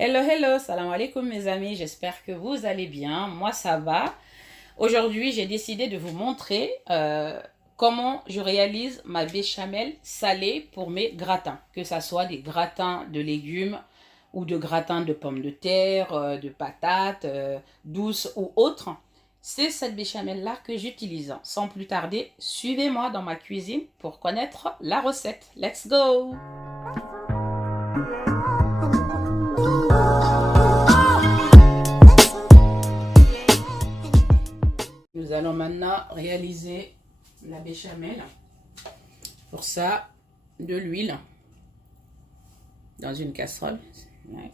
Hello, hello, salam alaikum mes amis, j'espère que vous allez bien, moi ça va. Aujourd'hui j'ai décidé de vous montrer comment je réalise ma béchamel salée pour mes gratins. Que ce soit des gratins de légumes ou de gratins de pommes de terre, de patates, douces ou autres. C'est cette béchamel là que j'utilise. Sans plus tarder, suivez-moi dans ma cuisine pour connaître la recette. Let's go! Nous allons maintenant réaliser la béchamel. Pour ça, de l'huile dans une casserole. Ouais.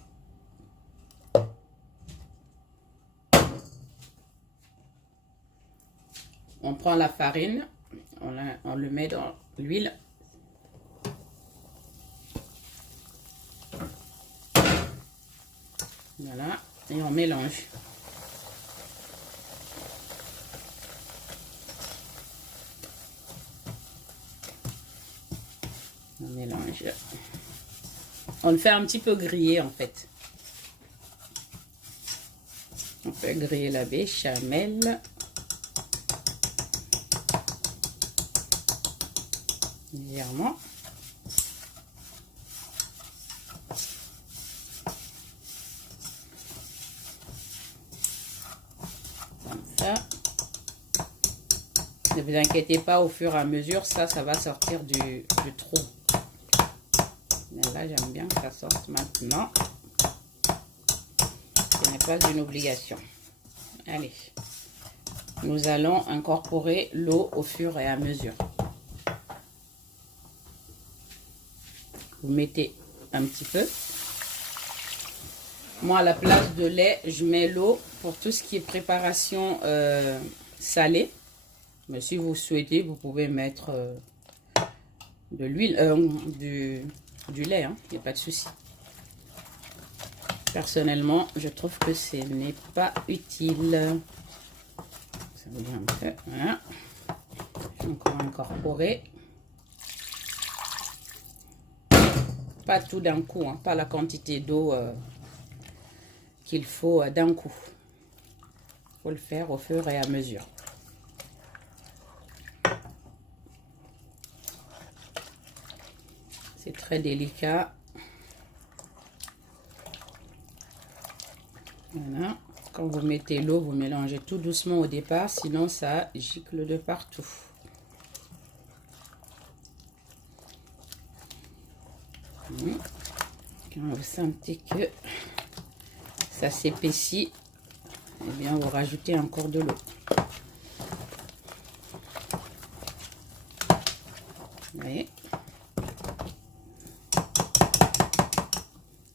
On prend la farine, on le met dans l'huile. Voilà, et on mélange. On mélange. On le fait un petit peu griller en fait. On fait griller la béchamel. Légèrement. Comme ça. Ne vous inquiétez pas, au fur et à mesure, ça va sortir du trou. Mais là, j'aime bien que ça sorte maintenant. Ce n'est pas une obligation. Allez. Nous allons incorporer l'eau au fur et à mesure. Vous mettez un petit peu. Moi, à la place de lait, je mets l'eau pour tout ce qui est préparation salée. Mais si vous souhaitez, vous pouvez mettre de l'huile, du lait, hein, il n'y a pas de souci. Personnellement, je trouve que ce n'est pas utile. Ça veut dire un peu, voilà. Donc on va incorporer. Pas tout d'un coup, hein, pas la quantité d'eau qu'il faut d'un coup. Il faut le faire au fur et à mesure. C'est très délicat. Voilà. Quand vous mettez l'eau, vous mélangez tout doucement au départ, sinon ça gicle de partout. Quand vous sentez que ça s'épaissit, eh bien vous rajoutez encore de l'eau. Vous voyez?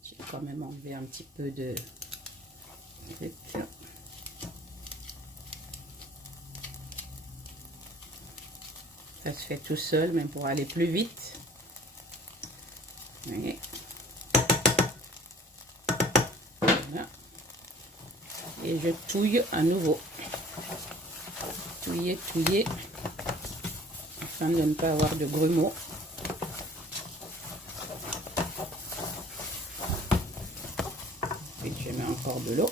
J'ai quand même enlevé un petit peu de truc. Ça se fait tout seul, même pour aller plus vite. Vous voyez? Voilà. Et je touille à nouveau. Touiller, touiller, afin de ne pas avoir de grumeaux. Puis je mets encore de l'eau.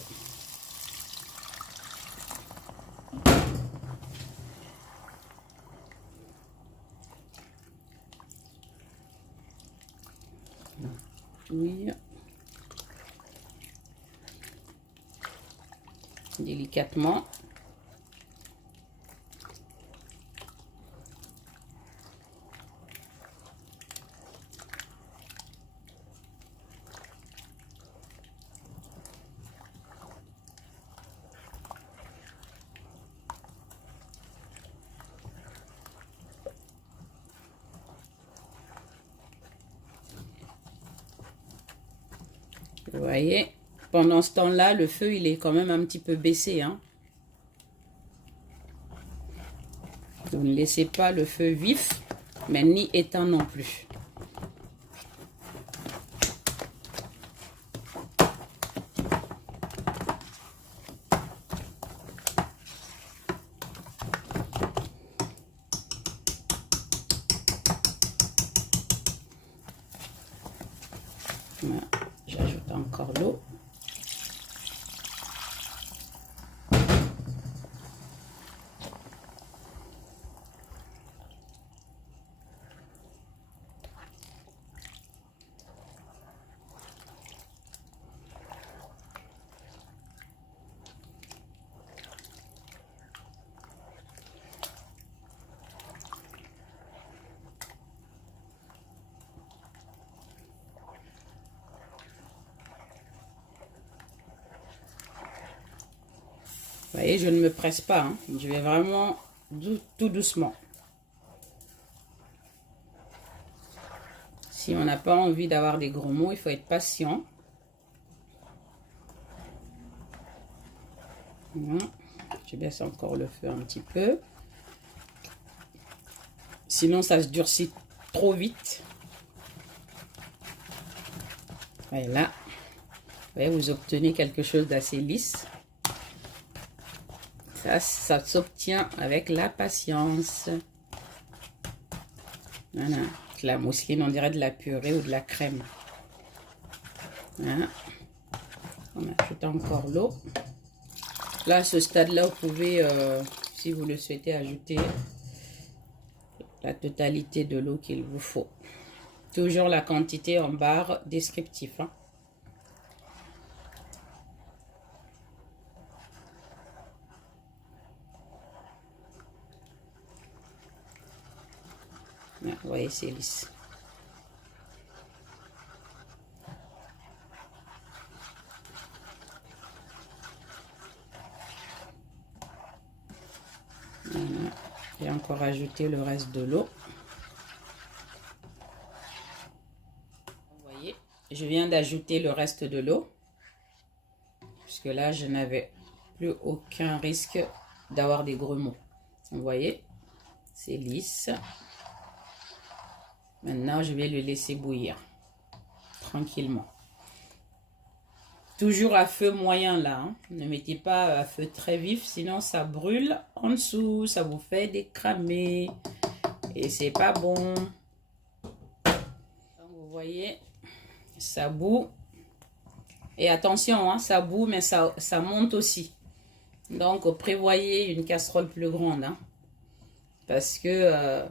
Touille délicatement. Vous voyez, pendant ce temps-là, le feu, il est quand même un petit peu baissé, hein. Vous ne laissez pas le feu vif, mais ni éteint non plus. Voilà. J'ajoute encore encore l'eau. Vous voyez, je ne me presse pas, hein. Je vais vraiment tout doucement. Si on n'a pas envie d'avoir des gros mots, il faut être patient. Voilà. Je baisse encore le feu un petit peu. Sinon, ça se durcit trop vite. Voilà. Vous voyez, vous obtenez quelque chose d'assez lisse. Ça s'obtient avec la patience. Voilà. La mousseline, on dirait de la purée ou de la crème. Voilà. On ajoute encore l'eau. Là, à ce stade-là, vous pouvez, si vous le souhaitez, ajouter la totalité de l'eau qu'il vous faut. Toujours la quantité en barre descriptif, hein. Vous voyez, c'est lisse. Voilà. Et encore ajouter le reste de l'eau. Vous voyez, je viens d'ajouter le reste de l'eau. Puisque là, je n'avais plus aucun risque d'avoir des grumeaux. Vous voyez, c'est lisse. Maintenant, je vais le laisser bouillir tranquillement. Toujours à feu moyen là, hein. Ne mettez pas à feu très vif, sinon ça brûle en dessous, ça vous fait des cramés et c'est pas bon. Donc, vous voyez, ça bout. Et attention, hein, ça bout, mais ça monte aussi. Donc, prévoyez une casserole plus grande, hein, parce que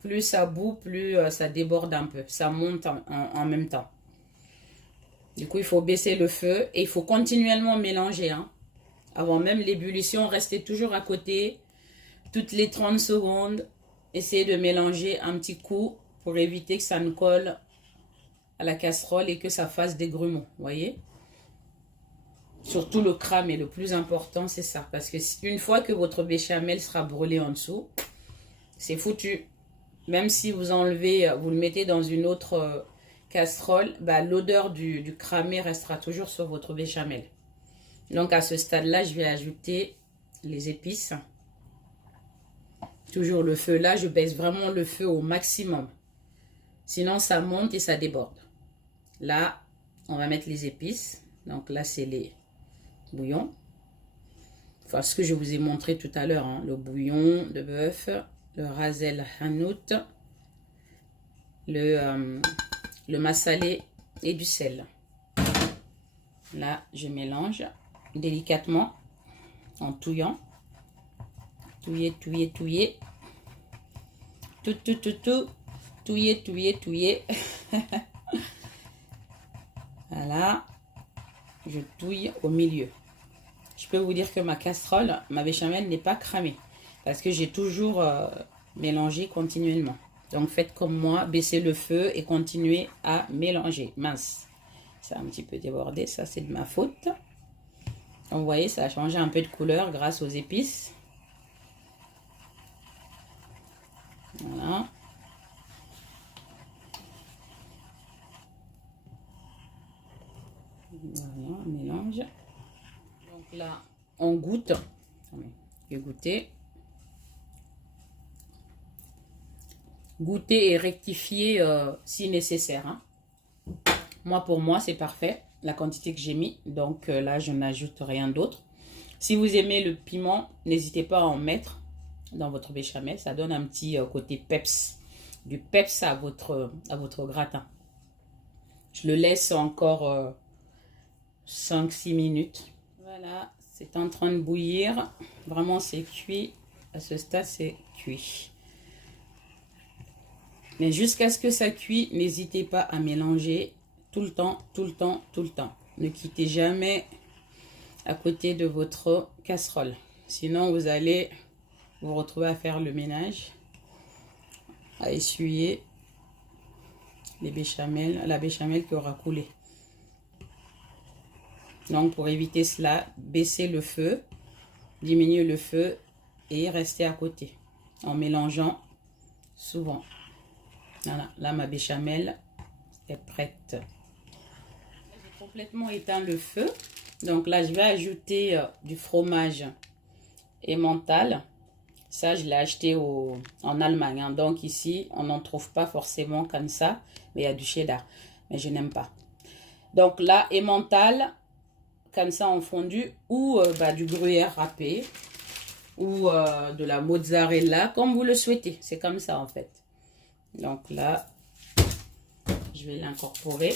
plus ça bout, plus ça déborde un peu. Ça monte en même temps. Du coup, il faut baisser le feu et il faut continuellement mélanger, hein. Avant même l'ébullition, restez toujours à côté. Toutes les 30 secondes, essayez de mélanger un petit coup pour éviter que ça ne colle à la casserole et que ça fasse des grumeaux. Vous voyez? Surtout le cramé, le plus important, c'est ça. Parce que une fois que votre béchamel sera brûlé en dessous, c'est foutu. Même si vous enlevez, vous le mettez dans une autre casserole, bah, l'odeur du cramé restera toujours sur votre béchamel. Donc à ce stade-là, je vais ajouter les épices. Toujours le feu là, je baisse vraiment le feu au maximum. Sinon, ça monte et ça déborde. Là, on va mettre les épices. Donc là, c'est les bouillons. Enfin, ce que je vous ai montré tout à l'heure, hein, le bouillon de bœuf, le ras el hanout, le massalé et du sel. Là, je mélange délicatement en touillant. Touiller, touiller, touiller. Tout. Touiller, touiller, touiller. Voilà. Je touille au milieu. Je peux vous dire que ma casserole, ma béchamel n'est pas cramée. Parce que j'ai toujours mélangé continuellement. Donc faites comme moi, baissez le feu et continuez à mélanger. Mince, ça a un petit peu débordé, ça c'est de ma faute. Donc, vous voyez, ça a changé un peu de couleur grâce aux épices. Voilà. Voilà, on mélange. Donc là, on goûte. Je vais goûter. Goûter et rectifier si nécessaire, hein. Moi, pour moi, c'est parfait, la quantité que j'ai mis. Donc là, je n'ajoute rien d'autre. Si vous aimez le piment, n'hésitez pas à en mettre dans votre béchamel. Ça donne un petit côté peps. Du peps à votre gratin. Je le laisse encore 5-6 minutes. Voilà, c'est en train de bouillir. Vraiment, c'est cuit. À ce stade, c'est cuit. Mais jusqu'à ce que ça cuit, n'hésitez pas à mélanger tout le temps, tout le temps, tout le temps. Ne quittez jamais à côté de votre casserole. Sinon, vous allez vous retrouver à faire le ménage, à essuyer les béchamels, la béchamel qui aura coulé. Donc, pour éviter cela, baissez le feu, diminuez le feu et restez à côté en mélangeant souvent. Voilà, là ma béchamel est prête. J'ai complètement éteint le feu. Donc là, je vais ajouter du fromage emmental. Ça, je l'ai acheté en Allemagne. Hein. Donc ici, on n'en trouve pas forcément comme ça. Mais il y a du cheddar. Mais je n'aime pas. Donc là, emmental, comme ça en fondu. Ou du gruyère râpé. Ou de la mozzarella, comme vous le souhaitez. C'est comme ça en fait. Donc là, je vais l'incorporer.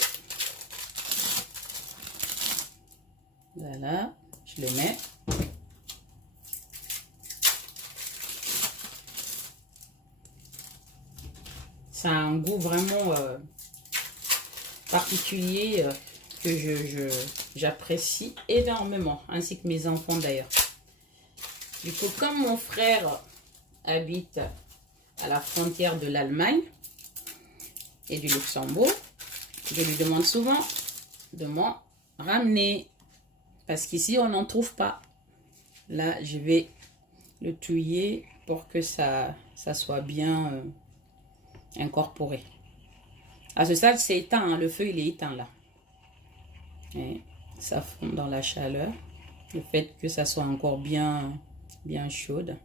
Voilà, je le mets. Ça a un goût vraiment particulier que j'apprécie énormément, ainsi que mes enfants d'ailleurs. Du coup, comme mon frère habite à la frontière de l'Allemagne et du Luxembourg, je lui demande souvent de m'en ramener parce qu'ici on n'en trouve pas. Là, je vais le touiller pour que ça soit bien incorporé. À ce stade, c'est éteint, hein, le feu il est éteint là. Et ça fond dans la chaleur. Le fait que ça soit encore bien chaude.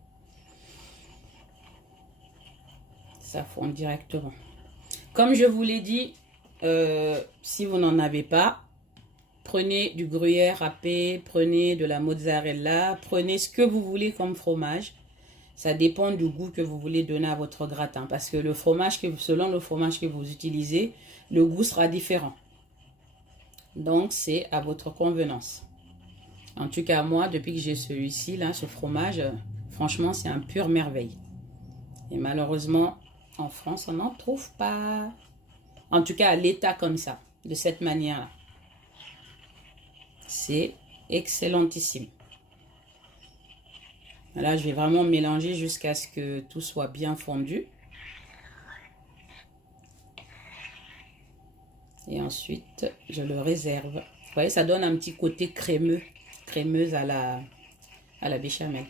Ça fond directement. Comme je vous l'ai dit, si vous n'en avez pas, prenez du gruyère râpé, prenez de la mozzarella, prenez ce que vous voulez comme fromage. Ça dépend du goût que vous voulez donner à votre gratin. Parce que le fromage, selon le fromage que vous utilisez, le goût sera différent. Donc, c'est à votre convenance. En tout cas, moi, depuis que j'ai celui-ci, là, ce fromage, franchement, c'est un pur merveille. Et malheureusement, en France, on n'en trouve pas. En tout cas, à l'état comme ça, de cette manière-là. C'est excellentissime. Là, je vais vraiment mélanger jusqu'à ce que tout soit bien fondu. Et ensuite, je le réserve. Vous voyez, ça donne un petit côté crémeux, crémeuse à la béchamel.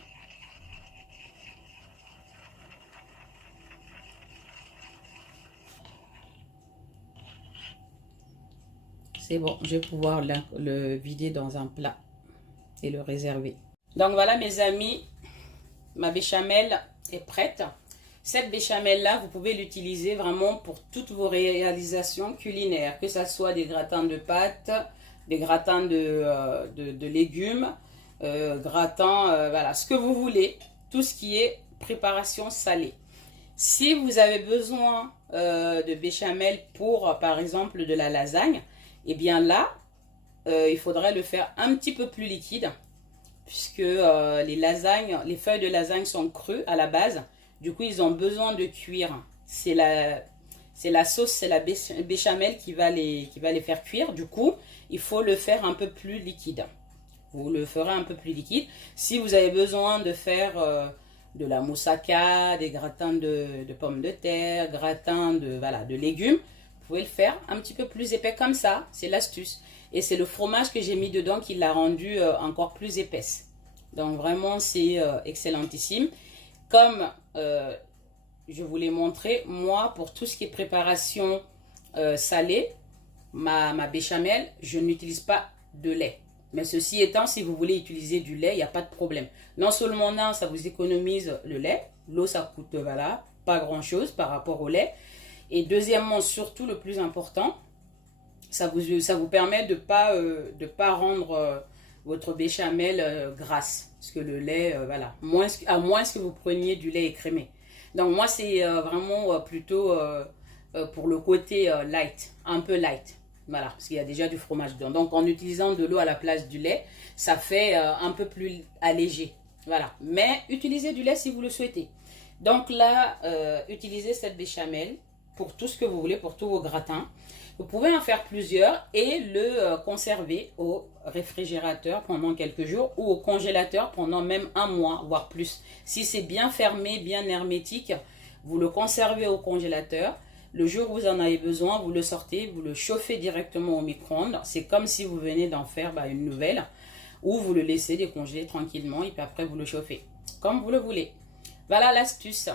C'est bon, je vais pouvoir le vider dans un plat et le réserver. Donc voilà mes amis, ma béchamel est prête. Cette béchamel-là, vous pouvez l'utiliser vraiment pour toutes vos réalisations culinaires. Que ce soit des gratins de pâtes, des gratins de légumes, gratins, voilà, ce que vous voulez. Tout ce qui est préparation salée. Si vous avez besoin de béchamel pour, par exemple, de la lasagne, et bien là, il faudrait le faire un petit peu plus liquide. Puisque les feuilles de lasagne sont crues à la base. Du coup, ils ont besoin de cuire. C'est la sauce, c'est la béchamel qui va les faire cuire. Du coup, il faut le faire un peu plus liquide. Vous le ferez un peu plus liquide. Si vous avez besoin de faire de la moussaka, des gratins de pommes de terre, gratins de légumes, vous pouvez le faire un petit peu plus épais comme ça. C'est l'astuce. Et c'est le fromage que j'ai mis dedans qui l'a rendu encore plus épaisse. Donc vraiment, c'est excellentissime. Comme je vous l'ai montré, moi, pour tout ce qui est préparation salée, ma béchamel, je n'utilise pas de lait. Mais ceci étant, si vous voulez utiliser du lait, il n'y a pas de problème. Non seulement là, ça vous économise le lait. L'eau, ça coûte, voilà, pas grand-chose par rapport au lait. Et deuxièmement, surtout le plus important, ça vous permet de pas rendre votre béchamel grasse. Parce que le lait, voilà, à moins que vous preniez du lait écrémé. Donc moi, c'est vraiment plutôt pour le côté light, un peu light. Voilà, parce qu'il y a déjà du fromage dedans. Donc en utilisant de l'eau à la place du lait, ça fait un peu plus allégé. Voilà, mais utilisez du lait si vous le souhaitez. Donc là, utilisez cette béchamel pour tout ce que vous voulez, pour tous vos gratins. Vous pouvez en faire plusieurs et le conserver au réfrigérateur pendant quelques jours ou au congélateur pendant même un mois, voire plus. Si c'est bien fermé, bien hermétique, vous le conservez au congélateur. Le jour où vous en avez besoin, vous le sortez, vous le chauffez directement au micro-ondes. C'est comme si vous venez d'en faire une nouvelle. Ou vous le laissez décongeler tranquillement et puis après vous le chauffez. Comme vous le voulez. Voilà l'astuce.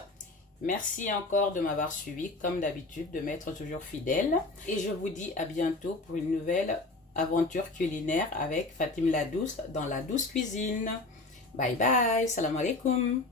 Merci encore de m'avoir suivi, comme d'habitude, de m'être toujours fidèle. Et je vous dis à bientôt pour une nouvelle aventure culinaire avec Fatim la Douce dans la douce cuisine. Bye bye, salam alaikum.